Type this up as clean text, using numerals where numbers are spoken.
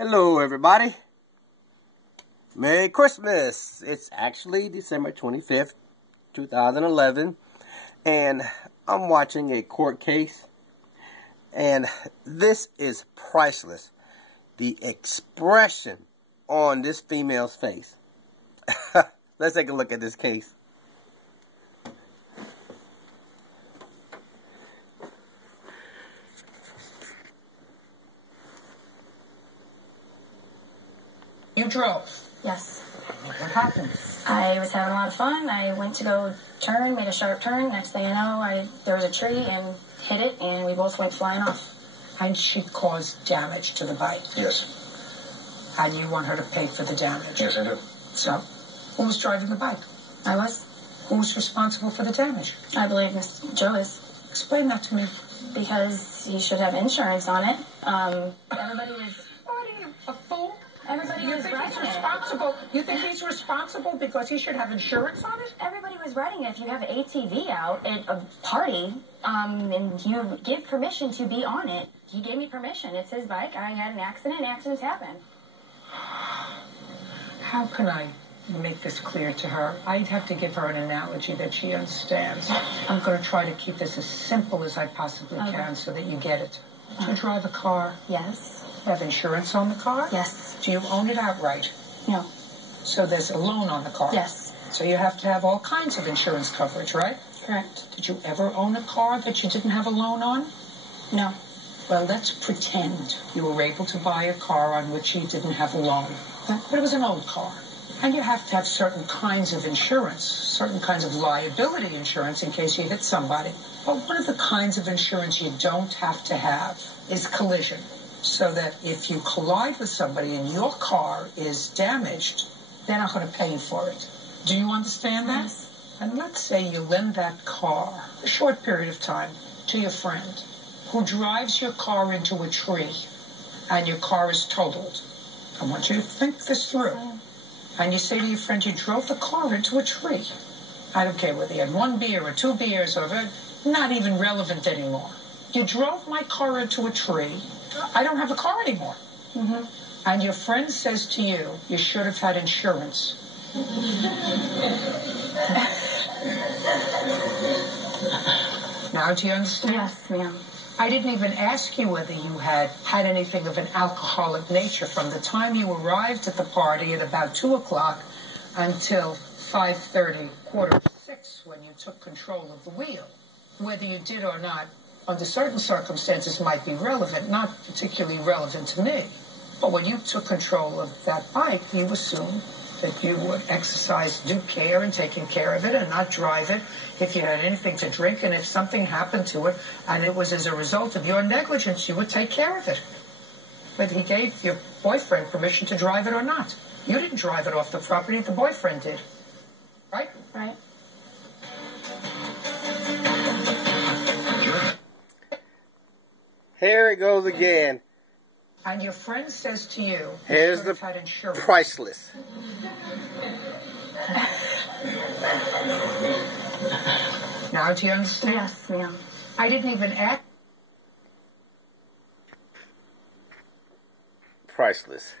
Hello everybody. Merry Christmas. It's actually December 25th, 2011, and I'm watching a court case, and this is priceless. The expression on this female's face. Let's take a look at this case. You drove? Yes. What happened? I was having a lot of fun. I went to go turn, made a sharp turn. Next thing I know, there was a tree and hit it, and we both went flying off. And she caused damage to the bike? Yes. And you want her to pay for the damage? Yes, I do. So, who was driving the bike? I was. Who's responsible for the damage? I believe Miss Joe is. Explain that to me. Because you should have insurance on it. Everybody was... What are you, a fool? Everybody was writing responsible? You think he's responsible because he should have insurance on it? Everybody was writing it. If you have an ATV out at a party, and you give permission to be on it, he gave me permission. It's his bike. I had an accident. Accidents happen. How can I make this clear to her? I'd have to give her an analogy that she understands. I'm going to try to keep this as simple as I possibly can so that you get it. Do you drive a car? Yes. You have insurance on the car? Yes. Do you own it outright? No. So there's a loan on the car? Yes. So you have to have all kinds of insurance coverage, right? Correct. Did you ever own a car that you didn't have a loan on? No. Well, let's pretend you were able to buy a car on which you didn't have a loan. But it was an old car. And you have to have certain kinds of insurance, certain kinds of liability insurance in case you hit somebody. But one of the kinds of insurance you don't have to have is collision. So that if you collide with somebody and your car is damaged, they're not going to pay you for it. Do you understand that? Yes. And let's say you lend that car, a short period of time, to your friend who drives your car into a tree and your car is totaled. I want you to think this through. And you say to your friend, you drove the car into a tree. I don't care whether you had 1 beer or 2 beers or not even relevant anymore. You drove my car into a tree. I don't have a car anymore. Mm-hmm. And your friend says to you, you should have had insurance. Now, do you understand? Yes, ma'am. I didn't even ask you whether you had anything of an alcoholic nature from the time you arrived at the party at about 2 o'clock until 5:30, 5:45, when you took control of the wheel. Whether you did or not, under certain circumstances, might be relevant, not particularly relevant to me. But when you took control of that bike, you assumed that you would exercise due care in taking care of it and not drive it if you had anything to drink, and if something happened to it and it was as a result of your negligence, you would take care of it. Whether he gave your boyfriend permission to drive it or not. You didn't drive it off the property, the boyfriend did. Right? Right. Here it goes again. And your friend says to you, Here's the priceless. Now, do you understand? Yes, ma'am. I didn't even ask. Priceless.